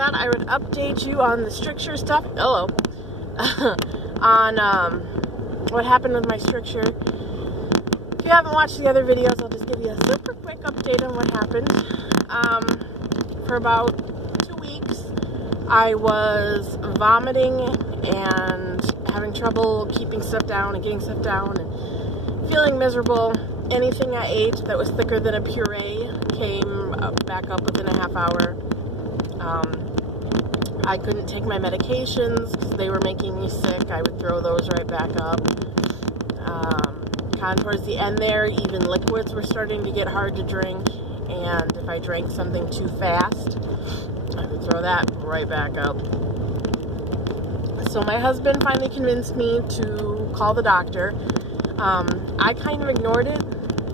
thought I would update you on the Stricture stuff. Hello. On what happened with my Stricture. If you haven't watched the other videos, I'll just give you a super quick update on what happened. For about 2 weeks, I was vomiting and having trouble keeping stuff down and getting stuff down and feeling miserable. Anything I ate that was thicker than a puree came back up within a half hour. I couldn't take my medications because they were making me sick. I would throw those right back up. Kind of towards the end there, even liquids were starting to get hard to drink, and if I drank something too fast, I would throw that right back up. So my husband finally convinced me to call the doctor. I kind of ignored it,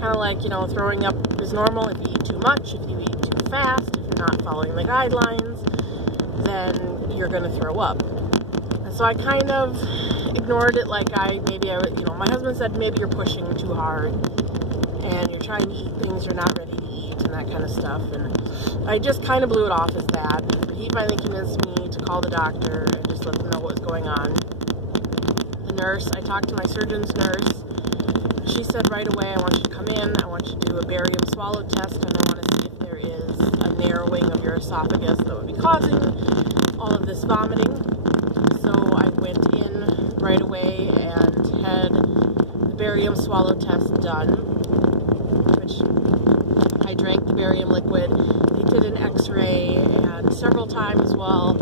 kind of like, you know, throwing up is normal if you eat too much, if you eat too fast, if you're not following the guidelines, then you're going to throw up. And so I kind of ignored it, like my husband said, maybe you're pushing too hard and you're trying to eat things you're not ready to eat and that kind of stuff. And I just kind of blew it off as that. He finally convinced me to call the doctor and just let them know what was going on. The nurse, I talked to my surgeon's nurse. She said right away, I want you to come in, I want you to do a barium swallow test, and I want to see if there is a narrowing of your esophagus that would be causing all of this vomiting. So I went in right away and had the barium swallow test done, which I drank the barium liquid. They did an x-ray, and several times while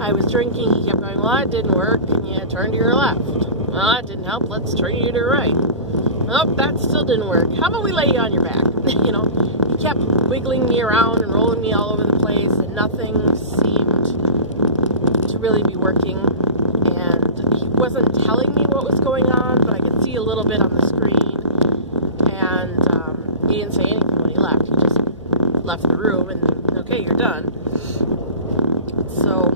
I was drinking, he kept going, well, that didn't work, and you turn to your left. Well, that didn't help, let's turn you to your right. Nope, that still didn't work. How about we lay you on your back? You know, he kept wiggling me around and rolling me all over the place, and nothing seemed to really be working. And he wasn't telling me what was going on, but I could see a little bit on the screen. And he didn't say anything when he left. He just left the room and, okay, you're done. So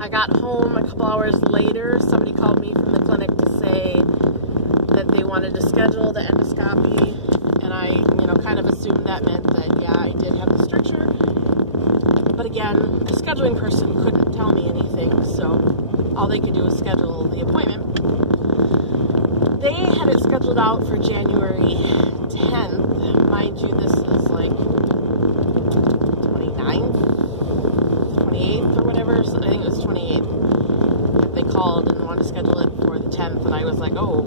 I got home a couple hours later. Somebody called me from the clinic to say that they wanted to schedule the endoscopy, and I, kind of assumed that meant that, yeah, I did have the stricture. But again, the scheduling person couldn't tell me anything, so all they could do was schedule the appointment. They had it scheduled out for January 10th. Mind you, this is like 29th, 28th or whatever, so I think it was 28th. They called and wanted to schedule it for the 10th, and I was like, oh,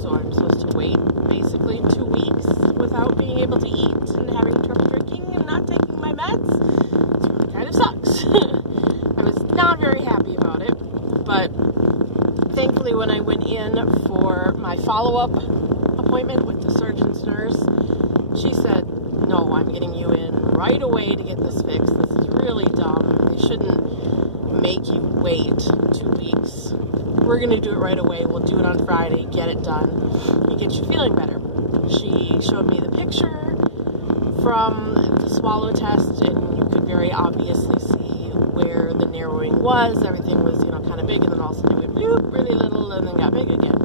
so I'm supposed to wait basically 2 weeks without being able to eat and having trouble drinking and not taking my meds? It kind of sucks. I was not very happy about it, but thankfully when I went in for my follow-up appointment with the surgeon's nurse, she said, no, I'm getting you in right away to get this fixed. This is really dumb. They shouldn't make you wait 2 weeks. We're going to do it right away. We'll do it on Friday, get it done, and get you feeling better. She showed me the picture from the swallow test, and you could very obviously see where the narrowing was. Everything was, kind of big, and then all of a sudden it went bloop, really little, and then got big again.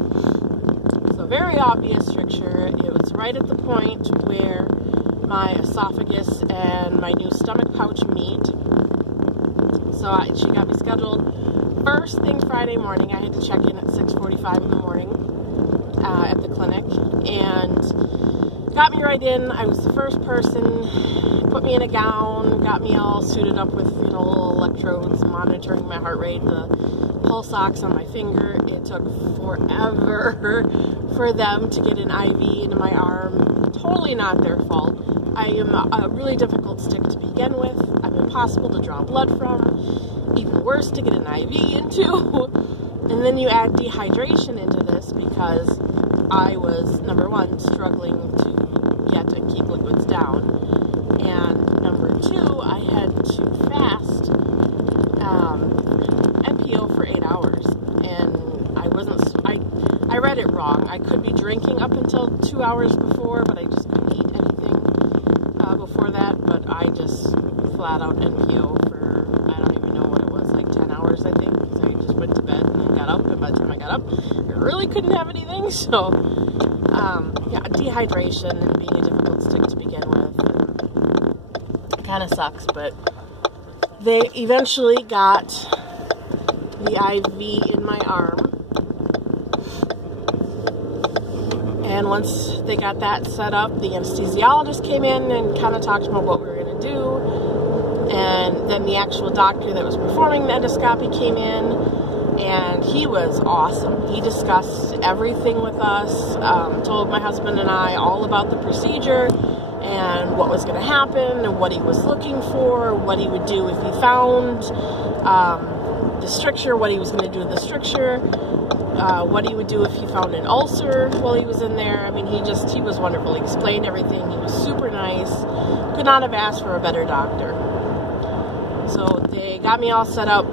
So very obvious stricture. It was right at the point where my esophagus and my new stomach pouch meet. So she got me scheduled first thing Friday morning. I had to check in at 6:45 in the morning at the clinic, and got me right in. I was the first person, put me in a gown, got me all suited up with, little electrodes, monitoring my heart rate, the pulse ox on my finger. It took forever for them to get an IV into my arm. Totally not their fault. I am a really difficult stick to begin with. I'm impossible to draw blood from. Even worse to get an IV into. And then you add dehydration into this because I was, number one, struggling to get and keep liquids down. And number two, I had to fast MPO for 8 hours. And I read it wrong. I could be drinking up until 2 hours before, but I just couldn't eat anything before that. But I just flat out NPO for, I don't even know what it was, like 10 hours, I think. So I just went to bed and then got up, and by the time I got up, I really couldn't have anything. So, yeah, dehydration and being a difficult stick to begin with. It kind of sucks, but They eventually got the IV in my arm. And once they got that set up, the anesthesiologist came in and kind of talked about what we were going to do. And then the actual doctor that was performing the endoscopy came in, and he was awesome. He discussed everything with us, told my husband and I all about the procedure and what was going to happen and what he was looking for, what he would do if he found the stricture, what he was going to do with the stricture, what he would do if he found an ulcer while he was in there. I mean, he was wonderful. He explained everything. He was super nice. Could not have asked for a better doctor. So they got me all set up,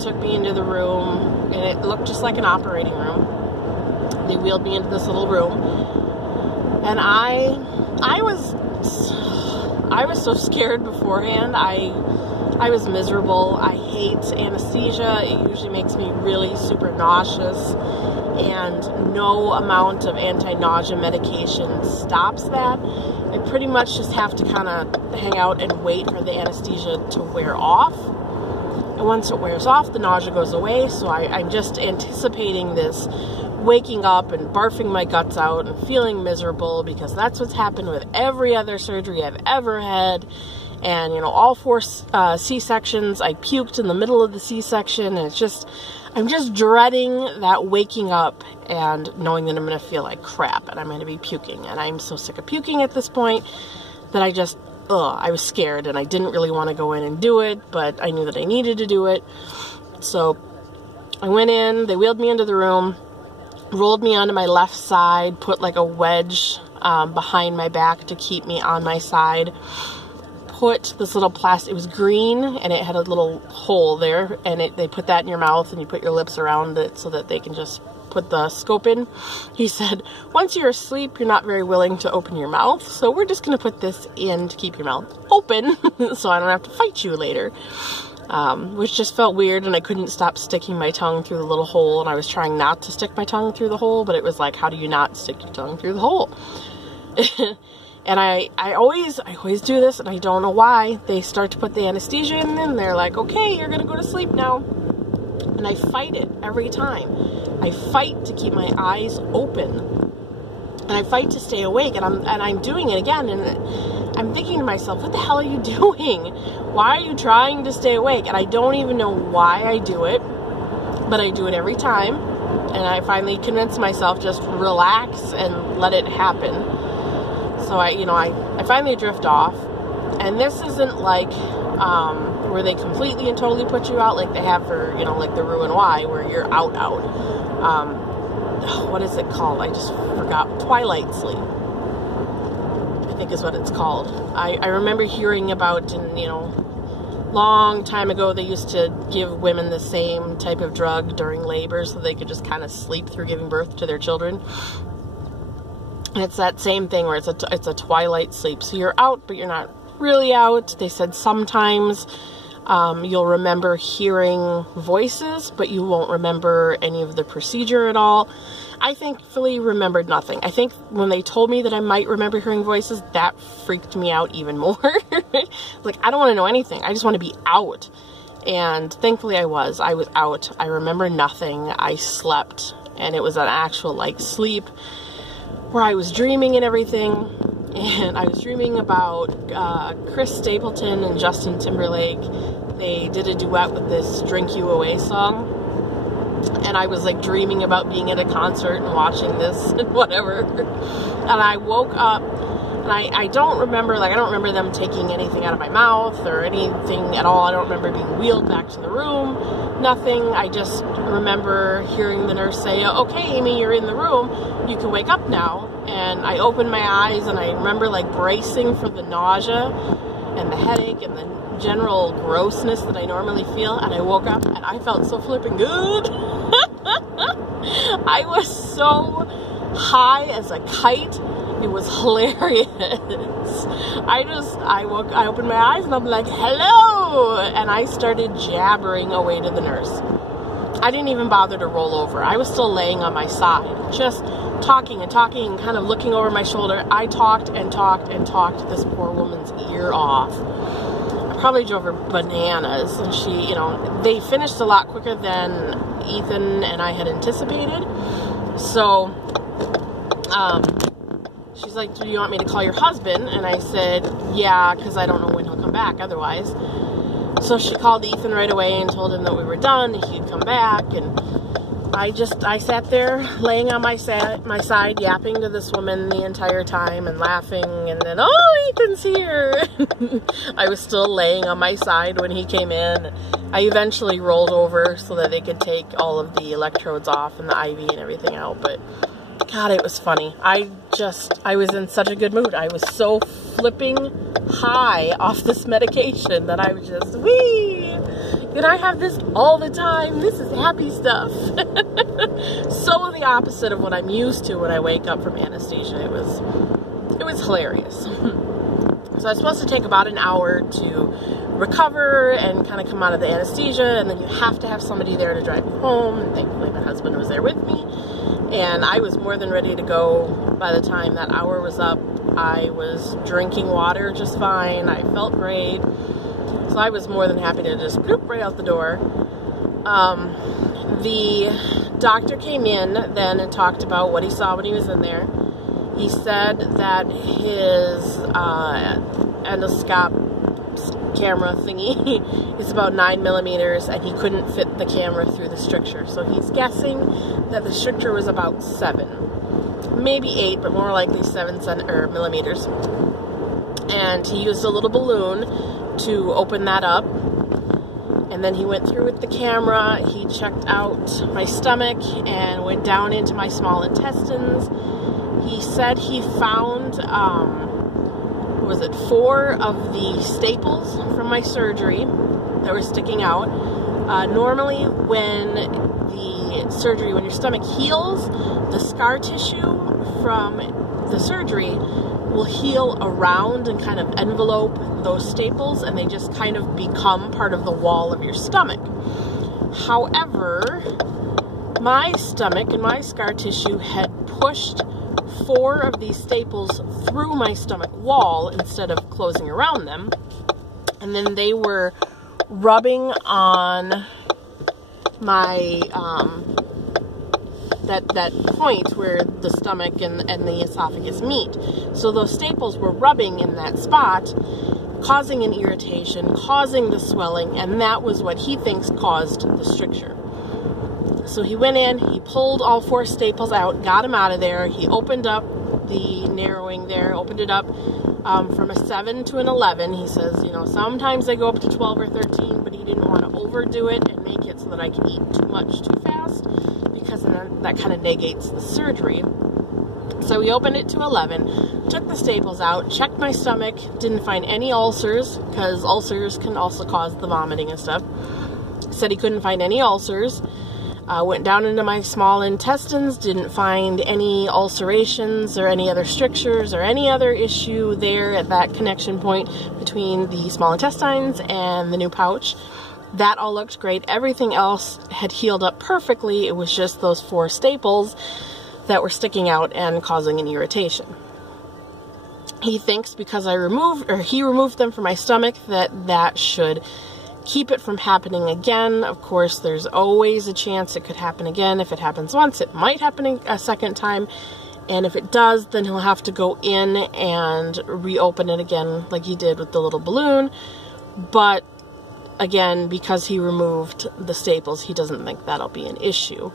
took me into the room, and it looked just like an operating room. They wheeled me into this little room, and I was so scared beforehand. I was miserable. I hate anesthesia. It usually makes me really super nauseous, and no amount of anti-nausea medication stops that. I pretty much just have to kind of hang out and wait for the anesthesia to wear off. And once it wears off, the nausea goes away. So I'm just anticipating this waking up and barfing my guts out and feeling miserable, because that's what's happened with every other surgery I've ever had. And, you know, all 4 C-sections, I puked in the middle of the C-section, and I'm just dreading that waking up and knowing that I'm going to feel like crap and I'm going to be puking. And I'm so sick of puking at this point that I was scared, and I didn't really want to go in and do it, but I knew that I needed to do it. So I went in, they wheeled me into the room, rolled me onto my left side, put like a wedge behind my back to keep me on my side. Put this little plastic, it was green, and it had a little hole there, and they put that in your mouth, and you put your lips around it so that they can just put the scope in. He said, once you're asleep, you're not very willing to open your mouth, so we're just going to put this in to keep your mouth open so I don't have to fight you later. Which just felt weird, and I couldn't stop sticking my tongue through the little hole, and I was trying not to stick my tongue through the hole, but it was like, how do you not stick your tongue through the hole? And I always do this, and I don't know why. They start to put the anesthesia in, and they're like, okay, you're gonna go to sleep now. And I fight it every time. I fight to keep my eyes open, and I fight to stay awake, and I'm doing it again, and I'm thinking to myself, what the hell are you doing? Why are you trying to stay awake? And I don't even know why I do it, but I do it every time, and I finally convince myself, just relax and let it happen. So I finally drift off, and this isn't like where they completely and totally put you out like they have for, like the Roux-en-y, where you're out. What is it called? I just forgot. Twilight sleep, I think is what it's called. I remember hearing about, long time ago, they used to give women the same type of drug during labor so they could just kind of sleep through giving birth to their children. It's that same thing where it's a twilight sleep. So you're out, but you're not really out. They said sometimes you'll remember hearing voices, but you won't remember any of the procedure at all. I thankfully remembered nothing. I think when they told me that I might remember hearing voices, that freaked me out even more. Like, I don't want to know anything. I just want to be out. And thankfully I was out. I remember nothing. I slept, and it was an actual sleep where I was dreaming and everything, and I was dreaming about Chris Stapleton and Justin Timberlake. They did a duet with this Drink You Away song, and I was dreaming about being at a concert and watching this and whatever. And I woke up, and I don't remember, I don't remember them taking anything out of my mouth or anything at all. I don't remember being wheeled back to the room, nothing. I just remember hearing the nurse say, okay, Amy, you're in the room, you can wake up now. And I opened my eyes, and I remember bracing for the nausea and the headache and the general grossness that I normally feel, and I woke up, and I felt so flipping good. I was so high as a kite. It was hilarious. I opened my eyes, and I'm like, hello, and I started jabbering away to the nurse. I didn't even bother to roll over. I was still laying on my side, just talking and talking and kind of looking over my shoulder. I talked and talked and talked this poor woman's ear off. probably drove her bananas. And she, you know, they finished a lot quicker than Ethan and I had anticipated. So, she's like, do you want me to call your husband? And I said, yeah, because I don't know when he'll come back otherwise. So she called Ethan right away and told him that we were done, he'd come back, and I sat there laying on my side, yapping to this woman the entire time and laughing, and then, oh, Ethan's here! I was still laying on my side when he came in. I eventually rolled over so that they could take all of the electrodes off and the IV and everything out, but God, it was funny. I was in such a good mood. I was so flipping high off this medication that I was just, wee! And I have this all the time. This is happy stuff. So the opposite of what I'm used to when I wake up from anesthesia. It was hilarious. So I was supposed to take about an hour to recover and kind of come out of the anesthesia, and then you have to have somebody there to drive you home, and thankfully my husband was there with me. And I was more than ready to go by the time that hour was up. I was drinking water just fine. I felt great. So I was more than happy to just bloop right out the door. The doctor came in then and talked about what he saw when he was in there. He said that his endoscope camera thingy is about 9 millimeters, and he couldn't fit the camera through the stricture. So he's guessing that the stricture was about 7, maybe 8, but more likely 7 millimeters. And he used a little balloon to open that up, and then he went through with the camera. He checked out my stomach and went down into my small intestines. He said he found 4 of the staples from my surgery that were sticking out. Normally when your stomach heals, the scar tissue from the surgery will heal around and kind of envelope those staples, and they just kind of become part of the wall of your stomach. However, my stomach and my scar tissue had pushed 4 of these staples through my stomach wall instead of closing around them, and then they were rubbing on my that point where the stomach and the esophagus meet. So those staples were rubbing in that spot, causing an irritation, causing the swelling, and that was what he thinks caused the stricture. So he went in, he pulled all 4 staples out, got them out of there. He opened up the narrowing there, opened it up from a 7 to an 11. He says, you know, sometimes they go up to 12 or 13, but he didn't want to overdo it and make it so that I could eat too much too fast, because then that kind of negates the surgery. So we opened it to 11, took the staples out, checked my stomach, didn't find any ulcers, because ulcers can also cause the vomiting and stuff. Said he couldn't find any ulcers. Went down into my small intestines, didn't find any ulcerations or any other strictures or any other issue there at that connection point between the small intestines and the new pouch. That all looked great. Everything else had healed up perfectly. It was just those 4 staples that were sticking out and causing an irritation. He thinks because he removed them from my stomach that should keep it from happening again. Of course, there's always a chance it could happen again. If it happens once, it might happen a second time. And if it does, then he'll have to go in and reopen it again like he did with the little balloon. But again, because he removed the staples, he doesn't think that'll be an issue.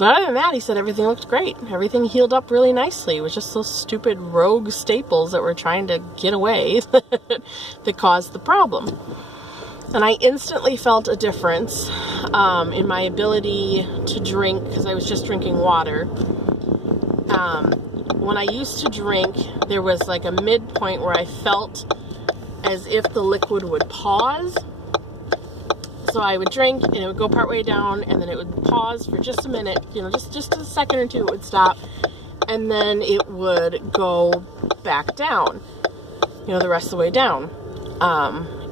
But other than that, he said everything looked great. Everything healed up really nicely. It was just those stupid rogue staples that were trying to get away that caused the problem. And I instantly felt a difference in my ability to drink, because I was just drinking water. When I used to drink, there was like a midpoint where I felt as if the liquid would pause. So I would drink, and it would go partway down, and then it would pause for just a minute, you know, just a second or two, it would stop, and then it would go back down, you know, the rest of the way down.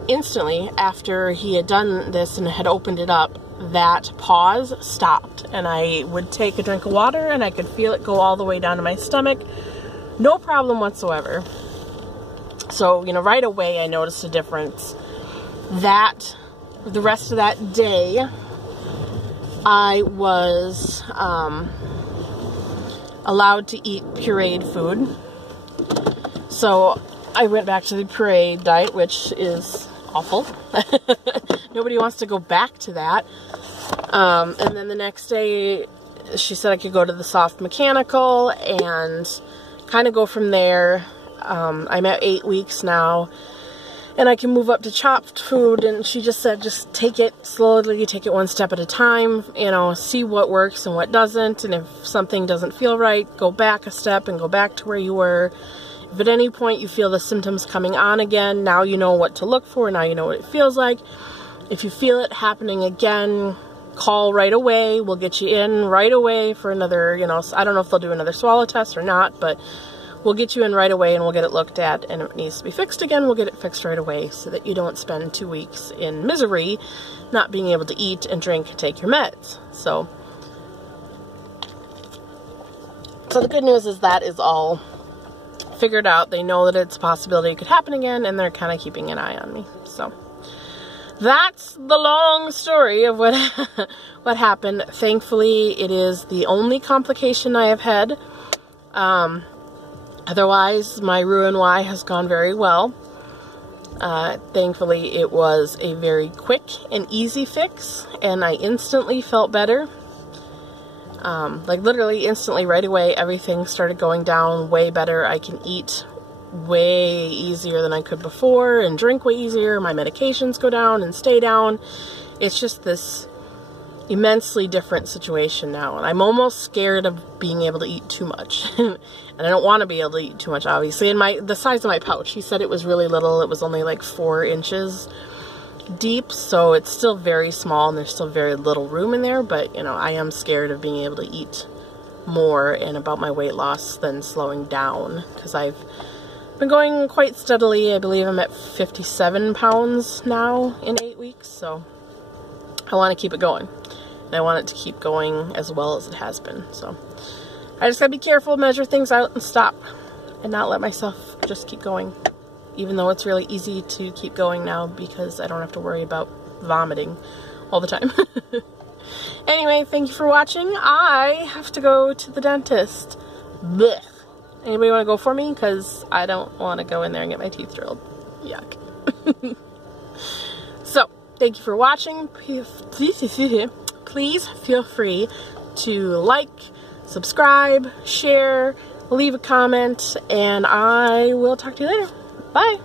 Instantly, after he had done this and had opened it up, that pause stopped, and I would take a drink of water, and I could feel it go all the way down to my stomach. No problem whatsoever. So, you know, right away I noticed a difference. That the rest of that day, I was allowed to eat pureed food. So I went back to the pureed diet, which is awful. Nobody wants to go back to that. And then the next day, she said I could go to the soft mechanical and kind of go from there. I'm at 8 weeks now, and I can move up to chopped food, and she just said just take it slowly, take it one step at a time, you know, see what works and what doesn't, and if something doesn't feel right, go back a step and go back to where you were. If at any point you feel the symptoms coming on again, now you know what to look for, now you know what it feels like. If you feel it happening again, call right away. We'll get you in right away for another, you know, I don't know if they'll do another swallow test or not, but we'll get you in right away and we'll get it looked at, and if it needs to be fixed again, we'll get it fixed right away so that you don't spend 2 weeks in misery not being able to eat and drink and take your meds. So the good news is that is all figured out. They know that it's a possibility it could happen again, and they're kind of keeping an eye on me. So that's the long story of what what happened. Thankfully, it is the only complication I have had. Otherwise, my Roux-en-y has gone very well. Thankfully, it was a very quick and easy fix, and I instantly felt better. Like literally instantly, right away, everything started going down way better. I can eat way easier than I could before and drink way easier. My medications go down and stay down. It's just this immensely different situation now, and I'm almost scared of being able to eat too much. And I don't want to be able to eat too much, obviously. And the size of my pouch, he said it was really little. It was only like 4 inches deep, so it's still very small and there's still very little room in there. But you know, I am scared of being able to eat more and about my weight loss than slowing down, because I've been going quite steadily. I believe I'm at 57 pounds now in 8 weeks, so I want to keep it going. And I want it to keep going as well as it has been. So I just gotta be careful, measure things out, and stop, and not let myself just keep going. Even though it's really easy to keep going now because I don't have to worry about vomiting all the time. Anyway, thank you for watching. I have to go to the dentist. Blech. Anybody want to go for me? Because I don't want to go in there and get my teeth drilled. Yuck. So, thank you for watching. Please feel free to like, subscribe, share, leave a comment, and I will talk to you later. Bye.